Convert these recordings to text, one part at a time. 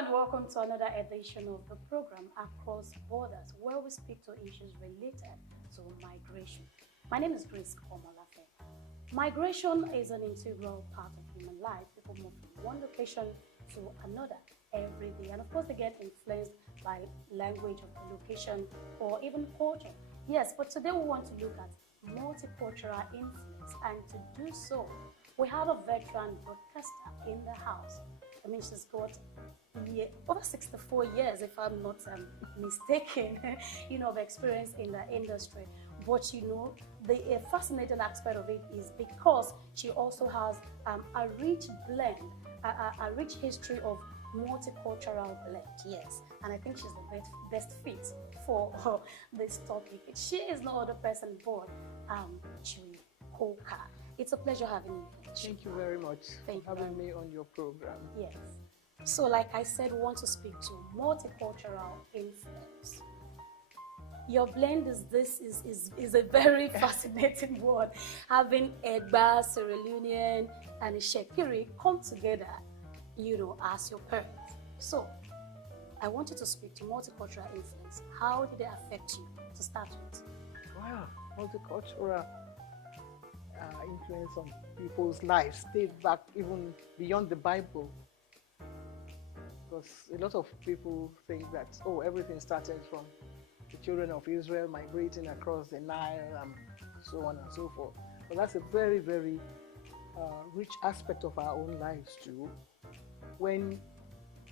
and welcome to another edition of the program Across Borders, where we speak to issues related to migration. My name is Grace Komalafe. Migration is an integral part of human life. People move from one location to another every day, and of course they get influenced by language of the location or even culture. Yes, but today we want to look at multicultural influence, and to do so, we have a veteran broadcaster in the house. I mean, she's got over 64 years, if I'm not mistaken, of experience in the industry. But the fascinating aspect of it is because she also has a rich blend, a rich history of multicultural blend. Yes, and I think she's the best fit for this topic. She is no other person but Chui Koka. It's a pleasure having you. Thank you very much for having me on your program. Yes. So, like I said, we want to speak to multicultural influence. Your blend is a very fascinating word. Having Egba, Sierra Leonean, and Shekiri come together, as your parents. So, I want you to speak to multicultural influence. How did they affect you to start with? Wow, multicultural influence on people's lives dates back even beyond the Bible. Because a lot of people think that, everything started from the children of Israel migrating across the Nile and so on and so forth. But that's a very, very rich aspect of our own lives too. When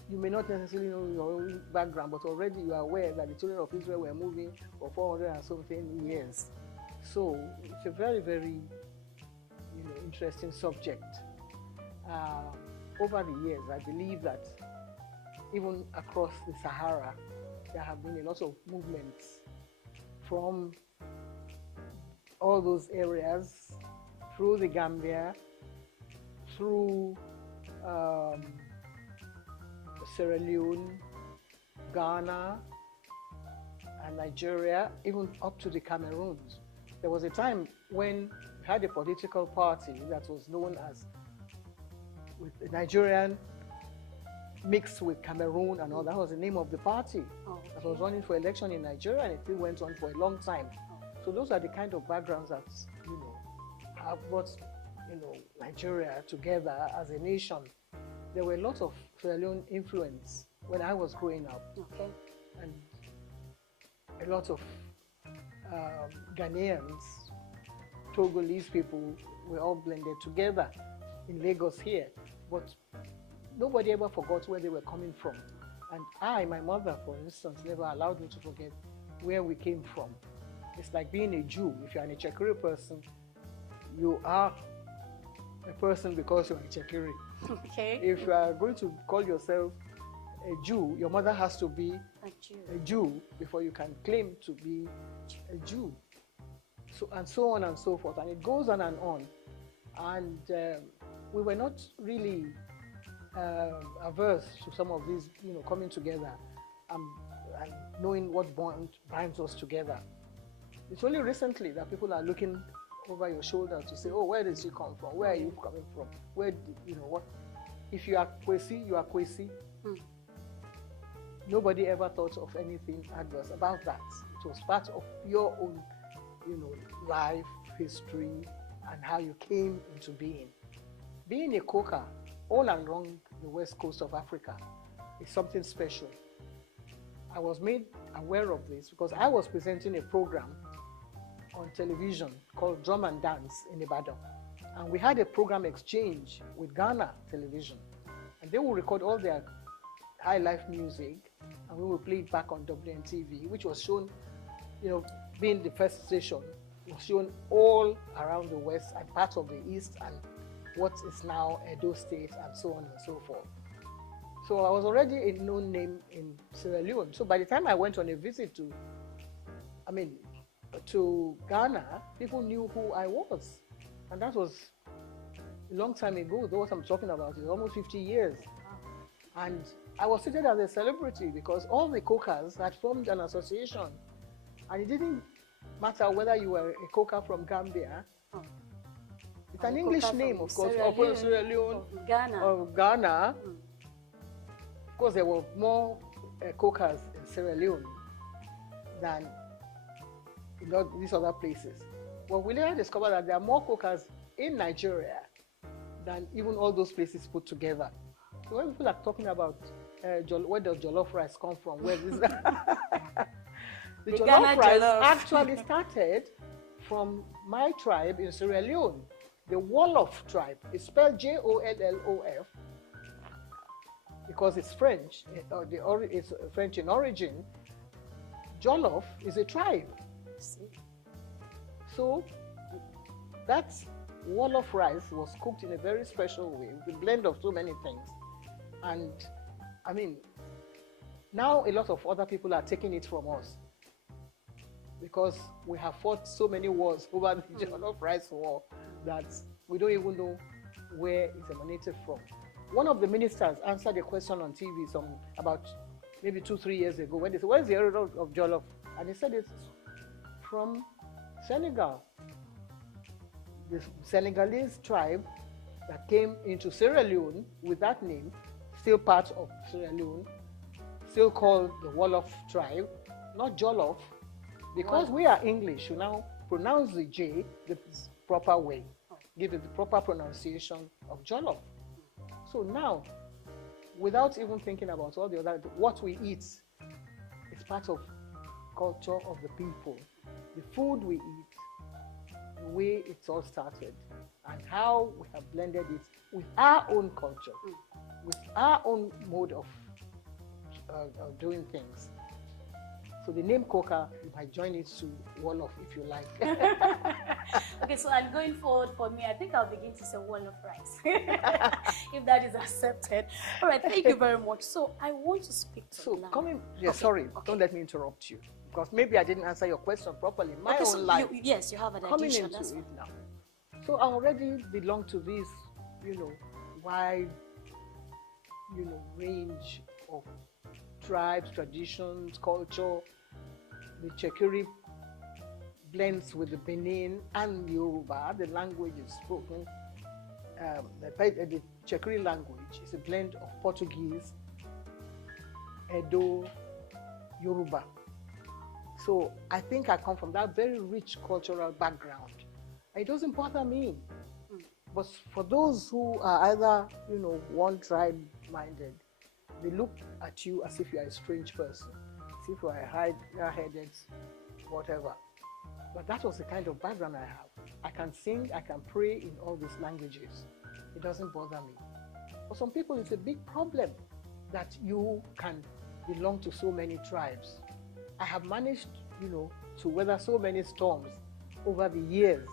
you may not necessarily know your own background, but already you are aware that the children of Israel were moving for 400 and something years. So it's a very, very interesting subject. Over the years, I believe that even across the Sahara, there have been a lot of movements from all those areas through the Gambia, through Sierra Leone, Ghana, and Nigeria, even up to the Cameroons. There was a time when we had a political party that was known as with the Nigerian mixed with Cameroon and all. That was the name of the party that was running for election in Nigeria, and it still went on for a long time. So those are the kind of backgrounds that have brought Nigeria together as a nation. There were a lot of Sierra Leone influence when I was growing up, and a lot of Ghanaians, Togolese people were all blended together in Lagos here. But nobody ever forgot where they were coming from. And my mother, for instance, never allowed me to forget where we came from. It's like being a Jew. If you're an Ichekiri person, you are a person because you're Ichekiri. Okay. If you are going to call yourself a Jew, your mother has to be a Jew before you can claim to be a Jew. So on and so forth. And it goes on and on. And we were not really averse to some of these, coming together and knowing what binds us together. It's only recently that people are looking over your shoulder to say, where does she come from? Where are you coming from? Where, what? If you are Kwesi, you are Kwesi. Nobody ever thought of anything adverse about that. It was part of your own, life, history, and how you came into being. Being a Koka all along the west coast of Africa is something special. I was made aware of this because I was presenting a program on television called Drum and Dance in Ibadan. And we had a program exchange with Ghana television. And they will record all their high life music and we will play it back on WNTV, which was shown, being the first station, was shown all around the west and part of the east and what is now Edo State and so on and so forth. So I was already a known name in Sierra Leone. So by the time I went on a visit to Ghana, people knew who I was. And that was a long time ago. What I'm talking about is almost 50 years. And I was treated as a celebrity because all the Kokas had formed an association. And it didn't matter whether you were a Koka from Gambia. It's an English name, of course, or Sierra Leone, Ghana. of Ghana. course, there were more cokers in Sierra Leone than in these other places. Well, we later discovered that there are more cokers in Nigeria than even all those places put together. So when people are talking about where does jollof rice come from, where is that? The jollof rice actually started from my tribe in Sierra Leone, the Wolof tribe. It's spelled Jollof because it's French. It's French in origin. Jollof is a tribe. So that Wolof rice was cooked in a very special way, with a blend of so many things. And I mean, now a lot of other people are taking it from us because we have fought so many wars over the Jollof rice war that we don't even know where it emanated from. One of the ministers answered a question on TV about maybe 2-3 years ago when they said, "Where's the origin of Jollof?" And he said it's from Senegal. The Senegalese tribe that came into Sierra Leone with that name, still part of Sierra Leone, still called the Wolof tribe, not Jollof, because we are English. You now pronounce the J the proper way, give it the proper pronunciation of Jollof. So now, without even thinking about all the other, what we eat is part of culture of the people. The food we eat, the way it's all started, and how we have blended it with our own culture, with our own mode of doing things. So the name Coca, you might join it to Wolof if you like. Okay, so I'm going forward for me. I think I'll begin to say Wolof rice, if that is accepted. All right, thank you very much. So I want to speak to sorry, don't let me interrupt you, because maybe I didn't answer your question properly. My own life. Yes, you have an coming addition. Into it now. So I already belong to this, wide, range of tribes, traditions, culture. The Chekiri blends with the Benin and Yoruba. The language is spoken. The Chekiri language is a blend of Portuguese, Edo, Yoruba. So I think I come from that very rich cultural background. It doesn't bother me. But for those who are either, one tribe minded, they look at you as if you are a strange person, as if you are a high-headed, whatever. But that was the kind of background I have. I can sing, I can pray in all these languages. It doesn't bother me. For some people, it's a big problem that you can belong to so many tribes. I have managed, to weather so many storms over the years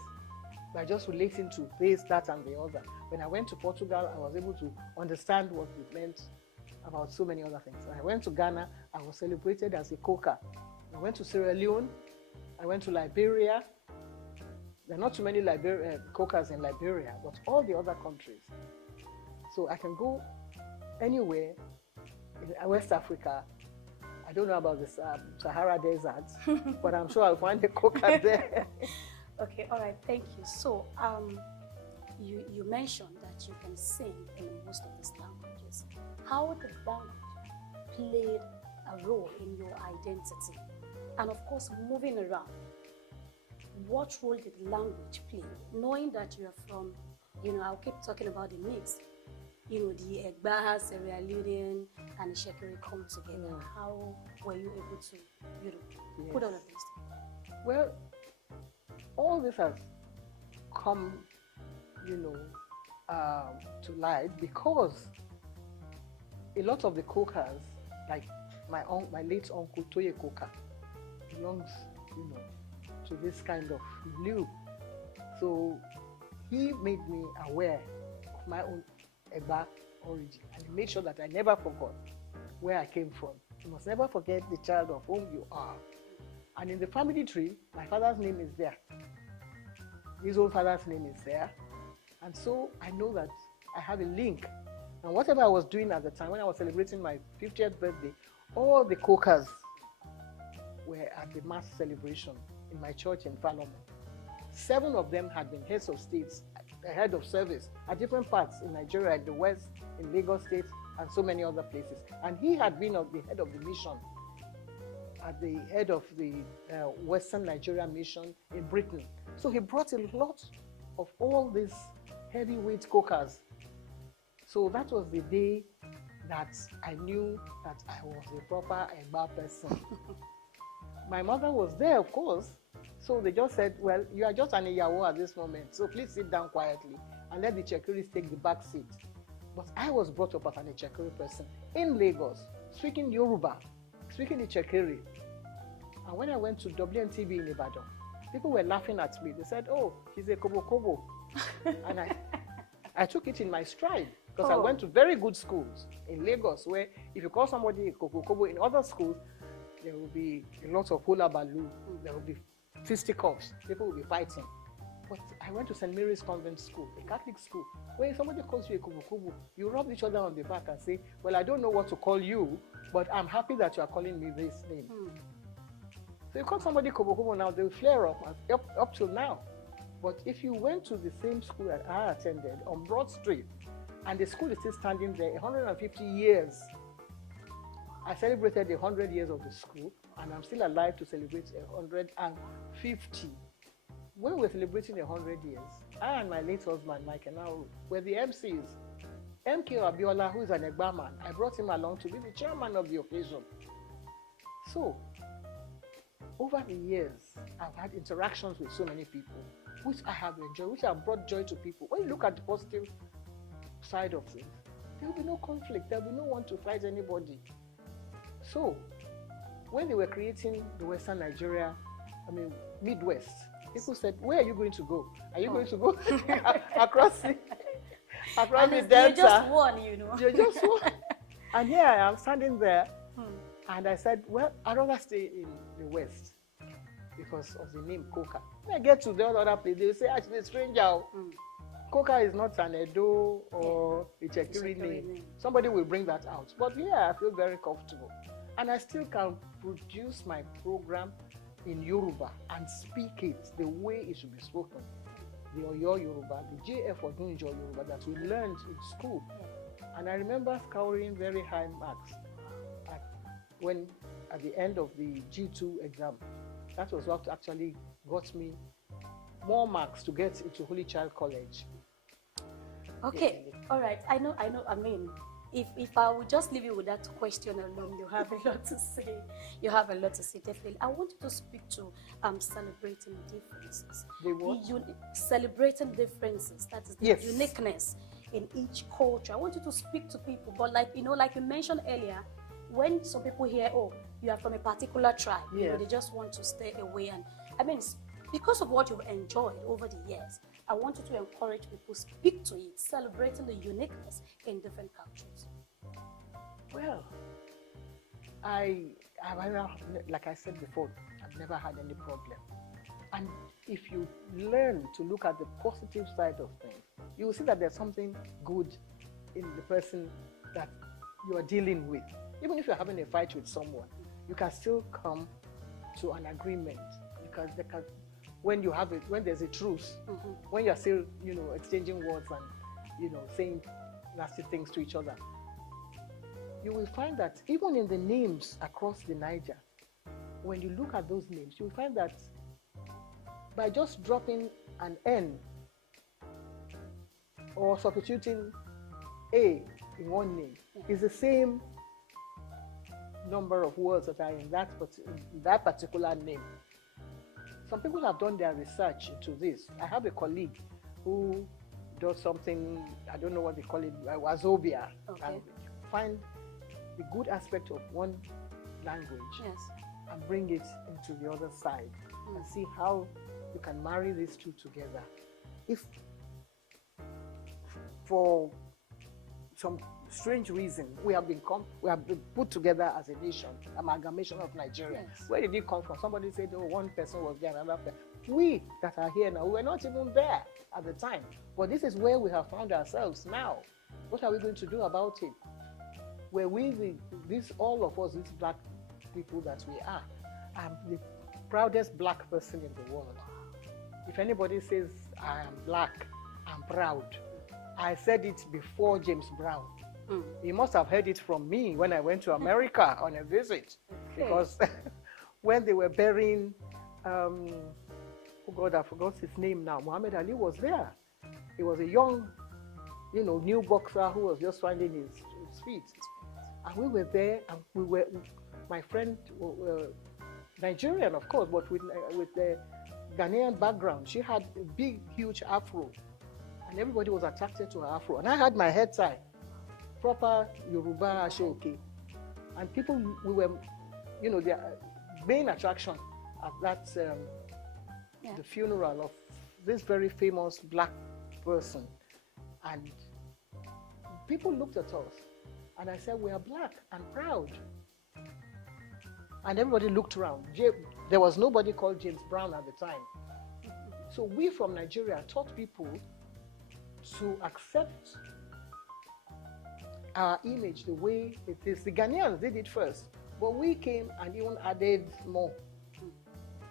by just relating to this, that, and the other. When I went to Portugal, I was able to understand what it meant about so many other things. When I went to Ghana, I was celebrated as a coca. I went to Sierra Leone, I went to Liberia. There are not too many cocas in Liberia, but all the other countries. So I can go anywhere in West Africa. I don't know about the Sahara Desert, but I'm sure I'll find a coca there. Okay, all right, thank you. So, you mentioned that you can sing in most of these languages. How did language played a role in your identity? And of course, moving around, what role did language play? Knowing that you are from, I'll keep talking about the mix, the Egba, Sierra Leone, and the Shekiri come together. How were you able to, put all of this together? Well, all this has come, to light because a lot of the cocas, like my late uncle Toye Coca, belongs, to this kind of milieu. So he made me aware of my own Egba origin, and he made sure that I never forgot where I came from. You must never forget the child of whom you are. And in the family tree, my father's name is there. His own father's name is there. And so I know that I have a link. And whatever I was doing at the time, when I was celebrating my 50th birthday, all the cocas were at the mass celebration in my church in Falome. 7 of them had been heads of states, head of service at different parts in Nigeria, in the West, in Lagos State, and so many other places. And he had been at the head of the mission, at the head of the Western Nigeria mission in Britain. So he brought a lot of all these heavyweight cokers. So that was the day that I knew that I was a proper Egba person. My mother was there, of course. So they just said, well, you are just an Iyawo at this moment, so please sit down quietly and let the Chekiris take the back seat. But I was brought up as an Chekiri person in Lagos, speaking Yoruba, speaking the Chekiri. And when I went to WNTV in Ibadan, people were laughing at me. They said, oh, he's a Kobo Kobo. And I took it in my stride because I went to very good schools in Lagos where if you call somebody a Kobo Kobo, in other schools, there will be a lot of hula baloo, there will be fisticuffs, people will be fighting. But I went to St. Mary's Convent School, a Catholic school, where if somebody calls you a Kobo Kobo, you rub each other on the back and say, well, I don't know what to call you, but I'm happy that you are calling me this name. So you call somebody Kobo Kobo now, they'll flare up till now. But if you went to the same school that I attended on Broad Street, and the school is still standing there 150 years, I celebrated 100 years of the school, and I'm still alive to celebrate 150. When we're celebrating 100 years, I and my late husband, Mike Enauru, were the MCs. MK Abiola, who is an Egba man, I brought him along to be the chairman of the occasion. So, over the years, I've had interactions with so many people, which I have enjoyed, which have brought joy to people. When you look at the positive side of things, there will be no conflict, there will be no one to fight anybody. So, when they were creating the Western Nigeria, Midwest, people said, where are you going to go? Are you going to go across the Delta? You're just one, you know. You're just one. And here I am standing there, and I said, well, I'd rather stay in the West because of the name Coca. When I get to the other place, they say, actually, stranger. Coca is not an Edo or a Chekiri name. Somebody will bring that out. But yeah, I feel very comfortable. And I still can produce my program in Yoruba and speak it the way it should be spoken. The Oyo Yoruba, the JF or Dunjo Yoruba that we learned in school. And I remember scoring very high marks at the end of the G2 exam. That was what actually got me more marks to get into Holy Child College. Okay, all right. I know. I mean, if I would just leave you with that question alone, you have a lot to say. You have a lot to say, definitely. I want you to speak to celebrating differences. The what? Celebrating differences. That is the uniqueness in each culture. I want you to speak to people, but like you mentioned earlier, when some people hear, oh, you are from a particular tribe, they just want to stay away. And I mean, because of what you've enjoyed over the years, I want you to encourage people, speak to it, celebrating the uniqueness in different cultures. Well, like I said before, I've never had any problem. And if you learn to look at the positive side of things, you will see that there's something good in the person that you are dealing with. Even if you're having a fight with someone, you can still come to an agreement because when there's a truce, when you're still, exchanging words and, saying nasty things to each other, you will find that even in the names across the Niger, when you look at those names, you will find that by just dropping an N or substituting A in one name, is the same number of words that are in that particular name. Some people have done their research into this. I have a colleague who does something, I don't know what they call it, Wazobia, and find the good aspect of one language and bring it into the other side and see how you can marry these two together. If for some strange reason we have been put together as a nation, amalgamation of Nigeria. Where did it come from? Somebody said, oh, one person was there, another person. We that are here now, we were not even there at the time. But this is where we have found ourselves now. What are we going to do about it? Were we all of us, these black people that we are, I'm the proudest black person in the world. If anybody says I am black, I'm proud. I said it before James Brown. He must have heard it from me when I went to America on a visit. Okay. Because when they were burying, oh God, I forgot his name now. Muhammad Ali was there. He was a young, new boxer who was just finding his feet. And we were there, and my friend, Nigerian, of course, but with the Ghanaian background. She had a big, huge afro, and everybody was attracted to her afro. And I had my head tie, proper Yoruba SOUQ. And people, we were, the main attraction at that, the funeral of this very famous black person. And people looked at us, and I said, we are black and proud. And everybody looked around. There was nobody called James Brown at the time. So we from Nigeria taught people to accept our image the way it is. The Ghanaians did it first, but we came and even added more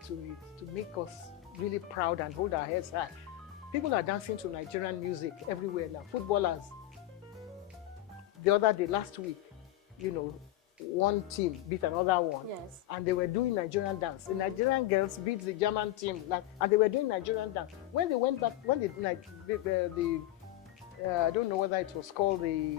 to it to make us really proud and hold our heads high. People are dancing to Nigerian music everywhere now. Footballers. The other day, last week, one team beat another one, and they were doing Nigerian dance. The Nigerian girls beat the German team, and they were doing Nigerian dance. When they went back, when I don't know whether it was called the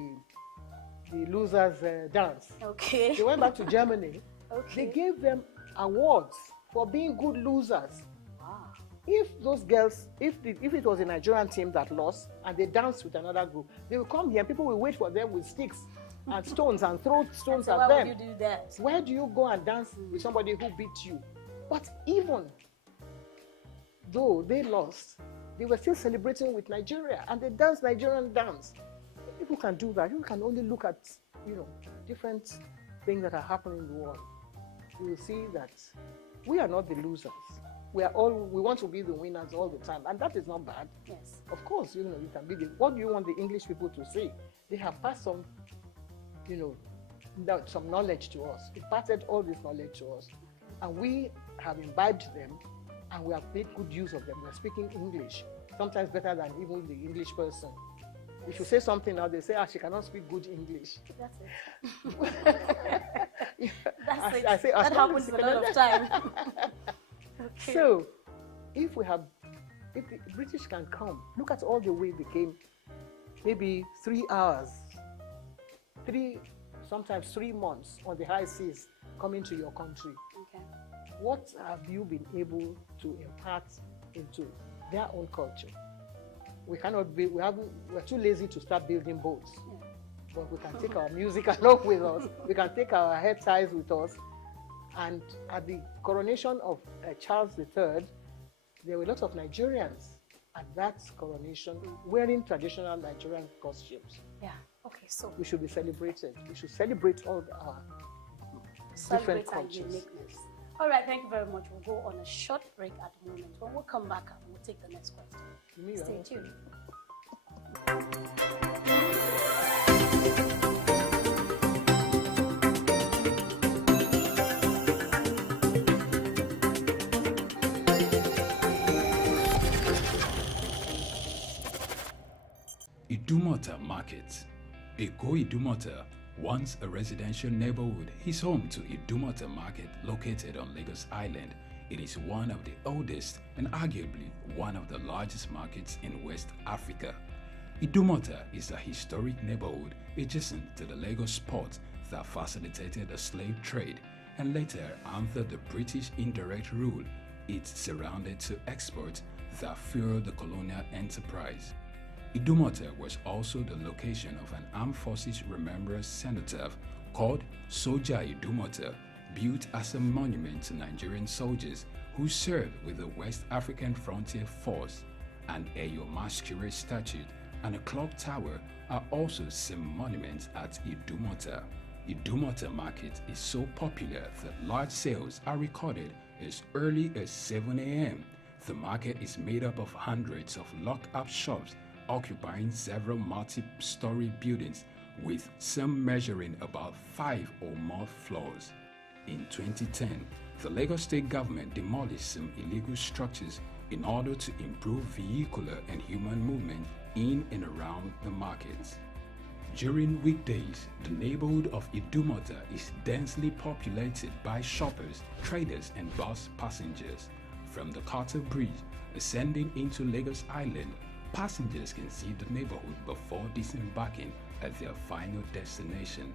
losers dance. Okay. They went back to Germany. Okay. They gave them awards for being good losers. Wow. If those girls, if it was a Nigerian team that lost and they danced with another group, they will come here and people will wait for them with sticks and stones and throw stones at them. Why would you do that? Where do you go and dance with somebody who beat you? But even though they lost, they were still celebrating with Nigeria and they danced Nigerian dance. People can do that. You can only look at, different things that are happening in the world. You will see that we are not the losers. We want to be the winners all the time, and that is not bad. Yes. Of course, you can be what do you want the English people to say? They have passed some some knowledge to us. They imparted all this knowledge to us, and we have imbibed them, and we have made good use of them. We're speaking English, sometimes better than even the English person. If you say something now, they say, she cannot speak good English. That's it. I say, that happens a lot of time. Okay. So, if the British can come, look at all the way they came, maybe 3 hours, sometimes 3 months on the high seas coming to your country. Okay. What have you been able to impart into their own culture? We cannot be, we're too lazy to start building boats. Yeah. But we can take our music along with us. We can take our head ties with us. And at the coronation of Charles III, there were lots of Nigerians at that coronation wearing traditional Nigerian costumes. Yeah. Okay, so we should be celebrated. We should celebrate all our different cultures. All right, thank you very much. We'll go on a short break at the moment. When we'll come back and we'll take the next question. Stay tuned. Idumota Market. Eko Idumota, once a residential neighborhood, is home to Idumota Market located on Lagos Island. It is one of the oldest and arguably one of the largest markets in West Africa. Idumota is a historic neighborhood adjacent to the Lagos port that facilitated the slave trade and later, under the British indirect rule, it surrounded to exports that fueled the colonial enterprise. Idumota was also the location of an Armed Forces Remembrance Cenotaph called Soja Idumota, built as a monument to Nigerian soldiers who served with the West African Frontier Force. An Eyo Masquerade statue and a clock tower are also some monuments at Idumota. Idumota Market is so popular that large sales are recorded as early as 7 a.m. The market is made up of hundreds of locked-up shops occupying several multi-story buildings, with some measuring about 5 or more floors. In 2010, the Lagos State government demolished some illegal structures in order to improve vehicular and human movement in and around the markets. During weekdays, the neighborhood of Idumota is densely populated by shoppers, traders, and bus passengers. From the Carter Bridge ascending into Lagos Island, passengers can see the neighborhood before disembarking at their final destination.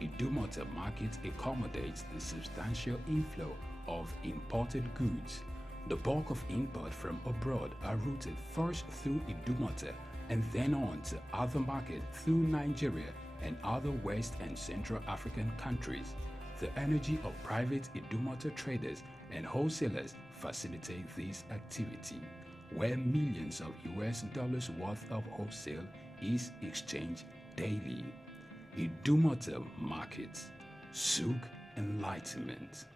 Idumota Market accommodates the substantial inflow of imported goods. The bulk of import from abroad are routed first through Idumota and then on to other markets through Nigeria and other West and Central African countries. The energy of private Idumota traders and wholesalers facilitate this activity, where millions of US dollars worth of wholesale is exchanged daily. Idumota Market, SOUQ Enlightenment.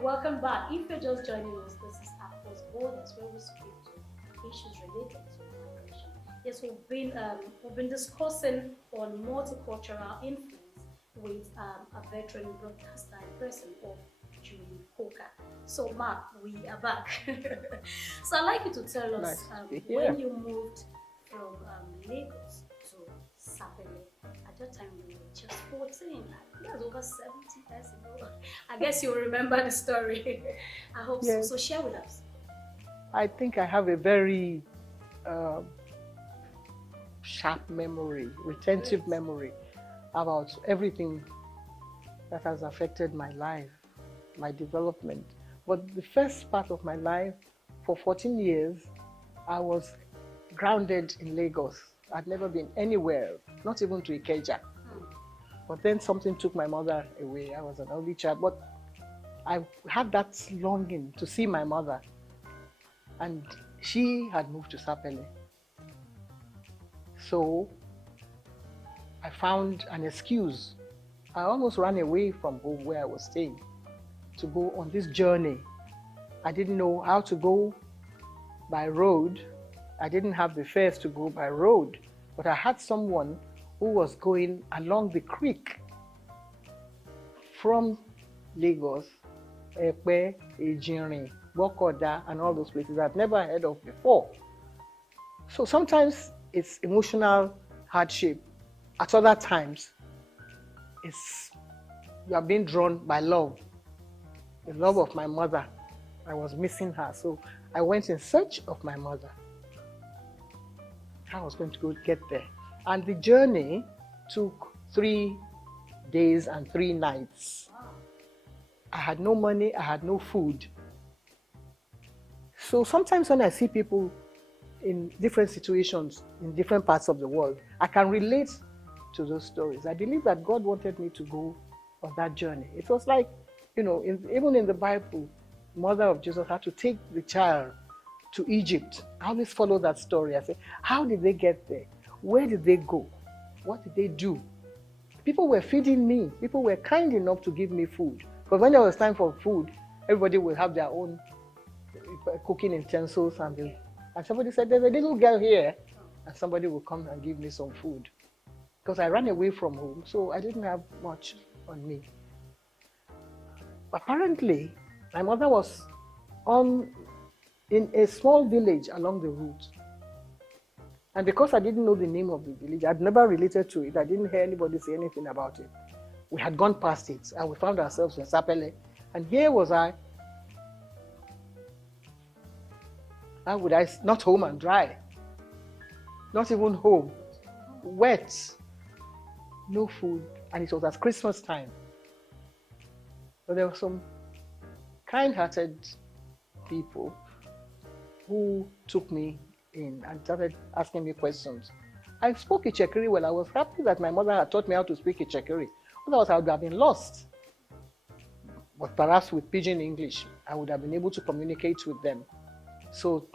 Welcome back. If you're just joining us, this is Across Borders, where we speak to issues related to migration. Yes, we've been discussing on multicultural influence with a veteran broadcaster and person of Julie Coker. So, Mark, we are back. So, I'd like you to tell us when you moved from Lagos to Sapele. At that time, we were just 14. That was over 70 years ago. I guess you remember the story. I hope so. So share with us. I think I have a very sharp memory, retentive memory about everything that has affected my life, my development. But the first part of my life, for 14 years, I was grounded in Lagos. I'd never been anywhere, not even to Ikeja. But then something took my mother away. I was an only child, but I had that longing to see my mother. And she had moved to Sapele. So I found an excuse. I almost ran away from home where I was staying to go on this journey. I didn't know how to go by road. I didn't have the fares to go by road, but I had someone who was going along the creek from Lagos, Epe, Ejinrin, Bokoda, and all those places I've never heard of before. So sometimes it's emotional hardship. At other times, you are being drawn by love, the love of my mother. I was missing her, so I went in search of my mother. I was going to go get there. And the journey took 3 days and 3 nights. I had no money, I had no food. So sometimes when I see people in different situations, in different parts of the world, I can relate to those stories. I believe that God wanted me to go on that journey. It was like, you know, even in the Bible, mother of Jesus had to take the child to Egypt. I always follow that story. I say, how did they get there? Where did they go? What did they do? People were feeding me. People were kind enough to give me food. Because when there was time for food, everybody will have their own cooking utensils. And somebody said, there's a little girl here. And somebody will come and give me some food. Because I ran away from home, so I didn't have much on me. Apparently, my mother was in a small village along the route. And because I didn't know the name of the village, I'd never related to it. I didn't hear anybody say anything about it. We had gone past it, and we found ourselves in Sapele. And here was I. How would I, not home and dry. Not even home. Wet. No food. And it was at Christmas time. So there were some kind-hearted people who took me in and started asking me questions. I spoke Ichekiri well. I was happy that my mother had taught me how to speak Ichekiri. Otherwise, I would have been lost. But perhaps with pidgin English, I would have been able to communicate with them. So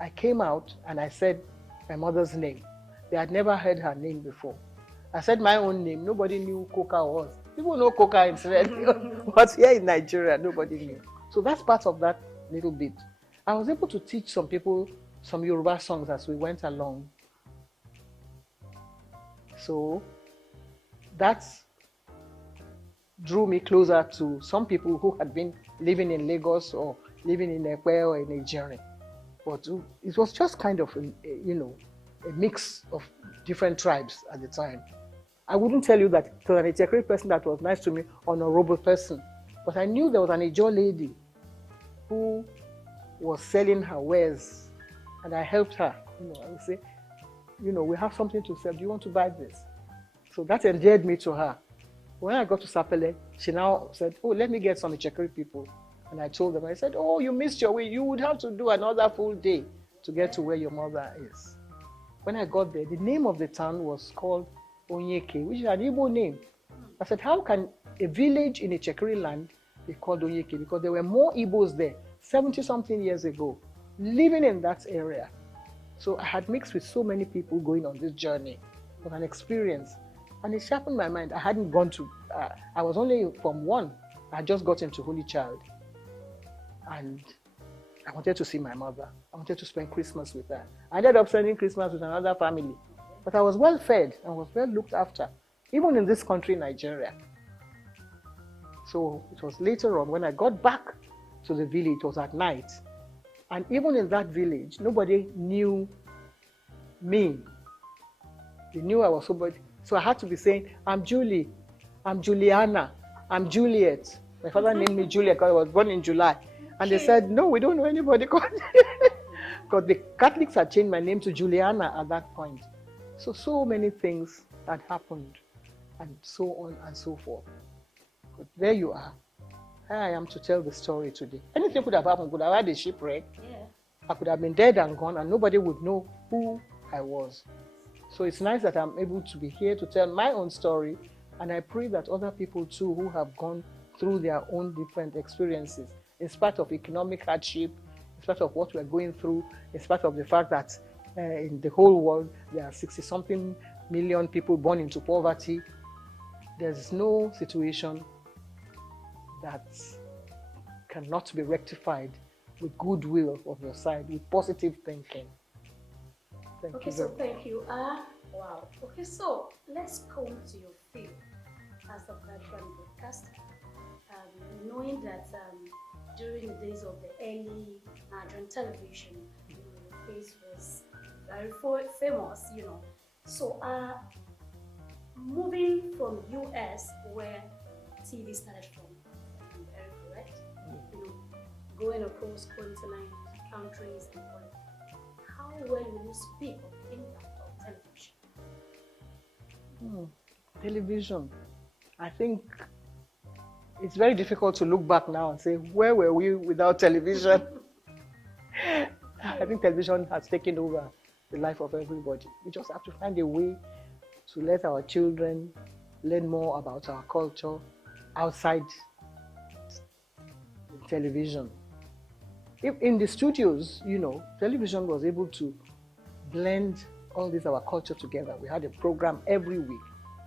I came out and I said my mother's name. They had never heard her name before. I said my own name. Nobody knew who Coker was. People know Coker in Sierra Leone, but here in Nigeria, nobody knew. So that's part of that little bit. I was able to teach some people some Yoruba songs as we went along. So that drew me closer to some people who had been living in Lagos or living in Ekwe or in Nigeria. But it was just kind of, a mix of different tribes at the time. I wouldn't tell you that it was an Ichekiri person that was nice to me, or an Orobo person, but I knew there was an Ijo lady who was selling her wares, and I helped her. I would say, we have something to sell. Do you want to buy this? So that endeared me to her. When I got to Sapele, she now said, oh, let me get some Ichekiri people. And I told them, I said, oh, you missed your way. You would have to do another full day to get to where your mother is. When I got there, the name of the town was called Onyeke, which is an Igbo name. I said, how can a village in Ichekiri land be called Onyeke? Because there were more Igbos there 70-something years ago, living in that area. So I had mixed with so many people going on this journey. It was an experience. And it sharpened my mind. I hadn't gone to, I was only from one. I had just gotten to Holy Child. And I wanted to see my mother. I wanted to spend Christmas with her. I ended up spending Christmas with another family. But I was well fed and was well looked after, even in this country, Nigeria. So it was later on when I got back to the village, it was at night. And even in that village, nobody knew me. They knew I was somebody. So I had to be saying, I'm Julie, I'm Juliana, I'm Juliet. My father named me Juliet because I was born in July. And they said, no, we don't know anybody called because the Catholics had changed my name to Juliana at that point. So many things had happened, and so on and so forth. But there you are. Here I am to tell the story today. Anything could have happened. Could have had a shipwreck. Yeah. I could have been dead and gone, and nobody would know who I was. So it's nice that I'm able to be here to tell my own story, and I pray that other people too who have gone through their own different experiences, in spite of economic hardship, in spite of what we're going through, in spite of the fact that in the whole world there are 60-something million people born into poverty, there's no situation that cannot be rectified with goodwill of your side, with positive thinking. Thank you. Wow. Okay, so let's come to your field as a veteran broadcaster. Knowing that during the days of the early Nigerian television, your face was very famous, So, moving from US, where TV started from, I'm very correct, going across continents, countries, and all. How well will you speak of the impact of television? Television. I think it's very difficult to look back now and say, where were we without television? I think television has taken over the life of everybody. We just have to find a way to let our children learn more about our culture outside television. If in the studios, television was able to blend all this, our culture together. We had a program every week.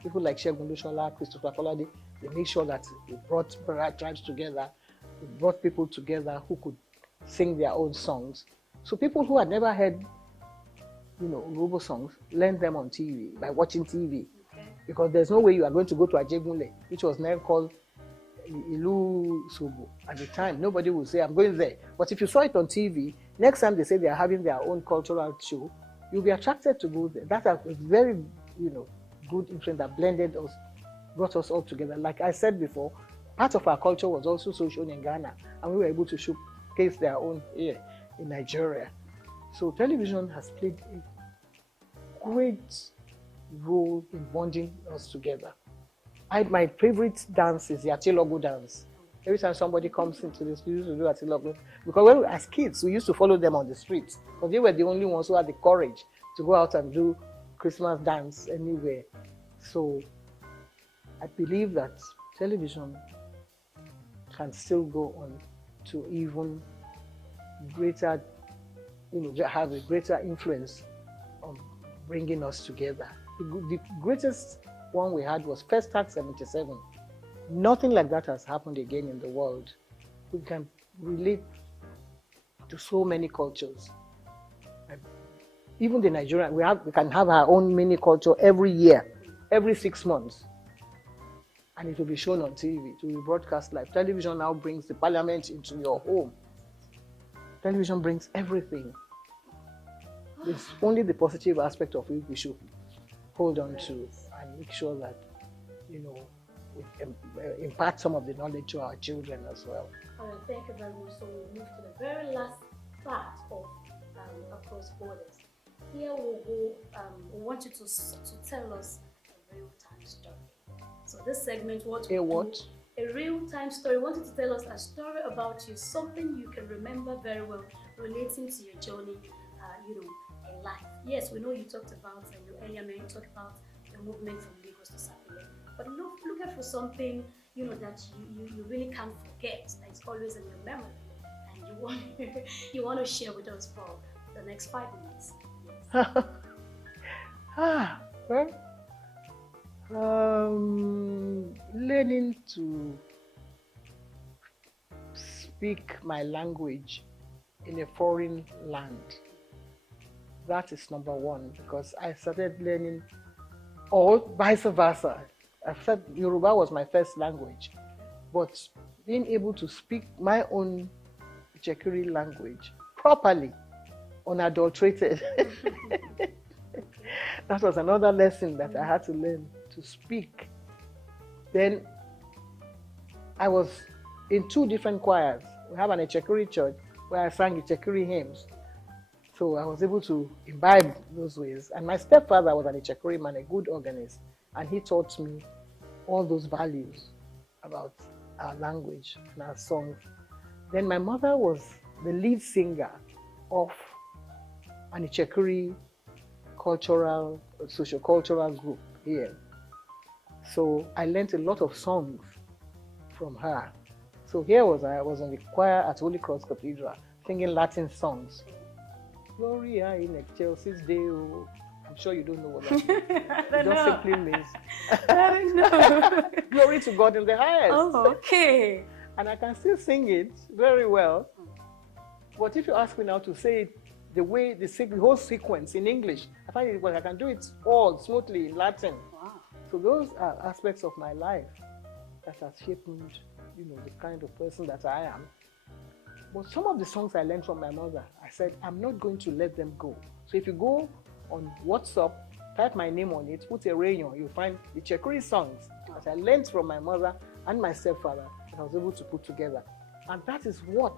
People like Segun Lushola, Christopher Kolade, they made sure that we brought tribes together, we brought people together who could sing their own songs. So people who had never heard, Urobo songs, learned them on TV, by watching TV. Okay. Because there's no way you are going to go to Ajegunle, which was now called Ilu Sobo. At the time, nobody would say, I'm going there. But if you saw it on TV, next time they say they are having their own cultural show, you'll be attracted to go there. That's a very, good influence that blended us, brought us all together. Like I said before, part of our culture was also shown in Ghana, and we were able to showcase their own here in Nigeria. So television has played a great role in bonding us together. My favorite dance is the Atilogo dance. Every time somebody comes into the studio to do Atilogo, because as kids, we used to follow them on the streets, because they were the only ones who had the courage to go out and do Christmas dance anywhere. So I believe that television can still go on to even greater, have a greater influence on bringing us together. The greatest one we had was First Act 77. Nothing like that has happened again in the world. We can relate to so many cultures. Even the Nigerian, we can have our own mini culture every year. every 6 months. And it will be shown on TV. It will be broadcast live. Television now brings the parliament into your home. Television brings everything. It's only the positive aspect of it we should hold on to and make sure that, we impart some of the knowledge to our children as well. Thank you very much. So we move to the very last part of Across Borders. Here we'll go, we want you to tell us a real-time story. So this segment, a real-time story. We want you to tell us a story about you, something you can remember very well, relating to your journey, in life. Yes, we know you talked about, earlier you talked about the movement from Lagos to Sapele, but looking for something, that you really can't forget, that is always in your memory, and you want to share with us for the next 5 minutes. Yes. Learning to speak my language in a foreign land. That is number one, because I started learning, or vice versa. I said Yoruba was my first language, but being able to speak my own Ichekiri language properly, unadulterated, that was another lesson that I had to learn to speak. Then I was in 2 different choirs. We have an Ichekiri church where I sang Ichekiri hymns. So I was able to imbibe those ways. And my stepfather was an Ichekiri man, a good organist. And he taught me all those values about our language and our songs. Then my mother was the lead singer of an Ichekiri cultural, socio-cultural group here. So I learned a lot of songs from her. So here I was in the choir at Holy Cross Cathedral singing Latin songs. Gloria in excelsis Deo. I'm sure you don't know what that means. It just simply means I don't know. glory to God in the highest. Oh, okay. And I can still sing it very well. But if you ask me now to say it the way the whole sequence in English, I find it, well, I can do it all smoothly in Latin. Wow. So those are aspects of my life that have shaped me, the kind of person that I am. But some of the songs I learned from my mother, I said, I'm not going to let them go. So if you go on WhatsApp, type my name on it, put a rayon, you'll find the Ichekiri songs that I learned from my mother and my stepfather that I was able to put together. And that is what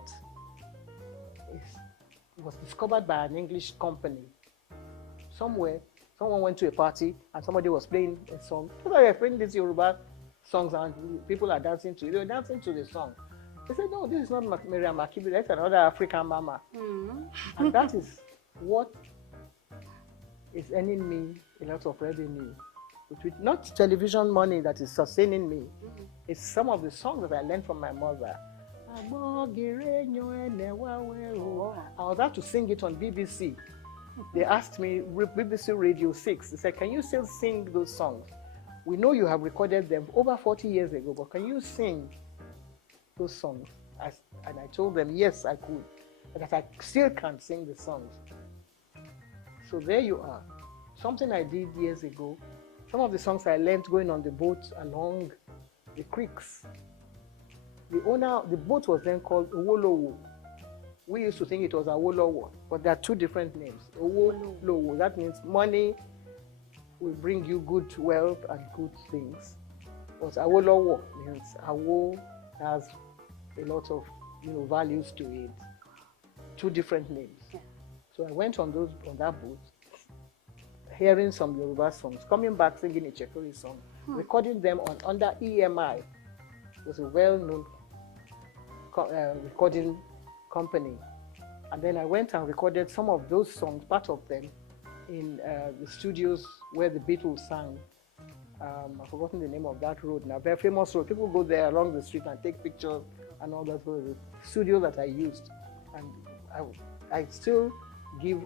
was discovered by an English company. Somewhere, someone went to a party and somebody was playing a song. People are playing these Yoruba songs and people are dancing to it. They were dancing to the song. They said, no, this is not Miriam Makibi, that's another African mama. And that is what is earning me a lot of revenue. With not television money that is sustaining me. It's some of the songs that I learned from my mother. I was about to sing it on BBC. They asked me, BBC Radio 6, they said, can you still sing those songs? We know you have recorded them over 40 years ago, but can you sing those songs? And I told them, yes, I could, but that I still can't sing the songs. So there you are. Something I did years ago. Some of the songs I learned going on the boat along the creeks. The boat was then called Owolowo. We used to think it was Awolowo, but there are 2 different names. Owolowo, that means money will bring you good wealth and good things. But Awolowo means Awo has a lot of values to it. 2 different names. Yeah. So I went on that boat, hearing some Yoruba songs, coming back singing a Ichekiri song, recording them under EMI. It was a well-known recording company. And then I went and recorded some of those songs, part of them, in the studios where the Beatles sang. I've forgotten the name of that road now, very famous road. People go there along the street and take pictures and all that. So the studio that I used. And I still give,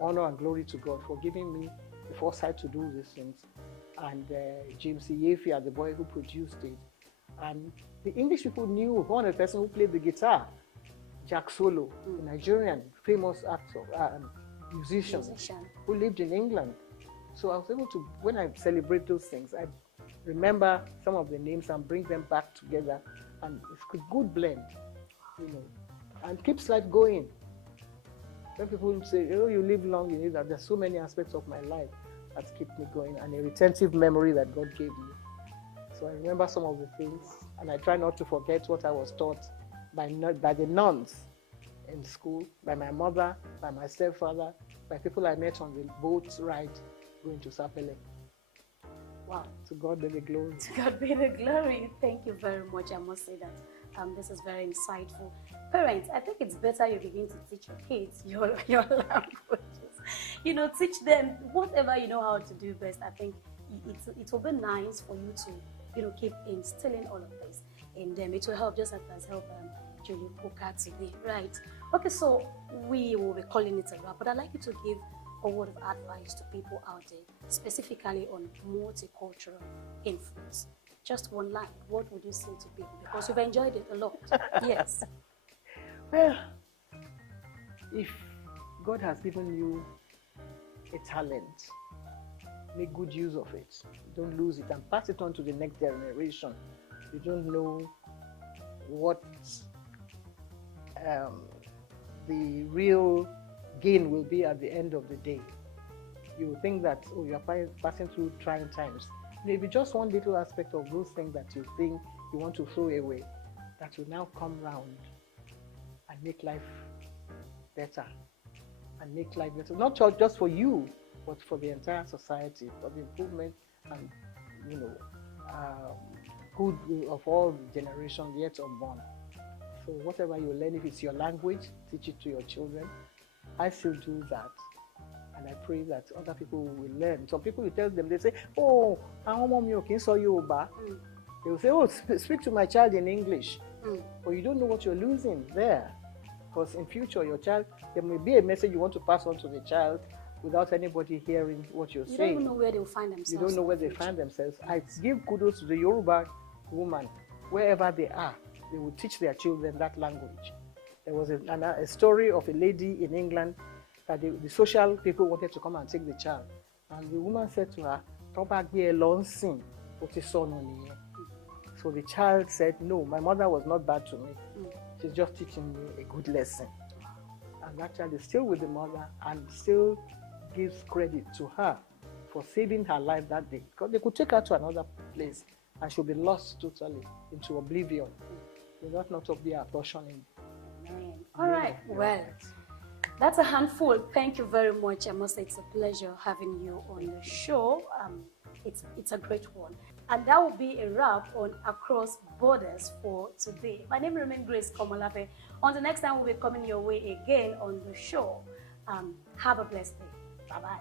honor and glory to God for giving me the foresight to do these things. And James Iyefia, the boy who produced it. And the English people knew one of the person who played the guitar, Jack Solo, a Nigerian famous actor, musician who lived in England. So I was able to, when I celebrate those things, I remember some of the names and bring them back together, and it's a good blend, and keeps life going. When people say, oh, you live long, you need that, there's so many aspects of my life that keep me going, and a retentive memory that God gave me. So I remember some of the things, and I try not to forget what I was taught by the nuns in school, by my mother, by my stepfather, by people I met on the boat ride going to Sapele. Wow, to God be the glory. To God be the glory. Thank you very much. I must say that this is very insightful. Parents, I think it's better you begin to teach your kids your languages. Teach them whatever you know how to do best. I think it will be nice for you to keep instilling all of this in them. It will help, just as it has helped Julie Coker today, right? Okay, so we will be calling it a wrap, but I'd like you to give a word of advice to people out there, specifically on multicultural influence. Just one line. What would you say to people? Because you've enjoyed it a lot. Yes. Well, if God has given you a talent, make good use of it. Don't lose it and pass it on to the next generation. You don't know what the real gain will be at the end of the day. You will think that, oh, you are passing through trying times. Maybe just one little aspect of those things that you think you want to throw away, that will now come round and make life better. And make life better, not just for you, but for the entire society, for the improvement and, good of all the generations yet unborn. So whatever you learn, if it's your language, teach it to your children. I still do that. And I pray that other people will learn. Some people, you tell them, they say, oh, they will say, oh, speak to my child in English. But you don't know what you're losing there. Because in future, your child, there may be a message you want to pass on to the child without anybody hearing what you're saying. You don't even know where they'll find themselves. You don't know where they find themselves. I give kudos to the Yoruba woman. Wherever they are, they will teach their children that language. There was a story of a lady in England that the social people wanted to come and take the child. And the woman said to her, so the child said, no, my mother was not bad to me. She's just teaching me a good lesson. And that child is still with the mother and still gives credit to her for saving her life that day. Because they could take her to another place and she'll be lost totally into oblivion. Without not of their portioning. All right, well, that's a handful. Thank you very much. I must say it's a pleasure having you on the show. It's a great one. And that will be a wrap on Across Borders for today. My name remains Grace Komolafe. Until next time, we'll be coming your way again on the show. Have a blessed day. Bye-bye.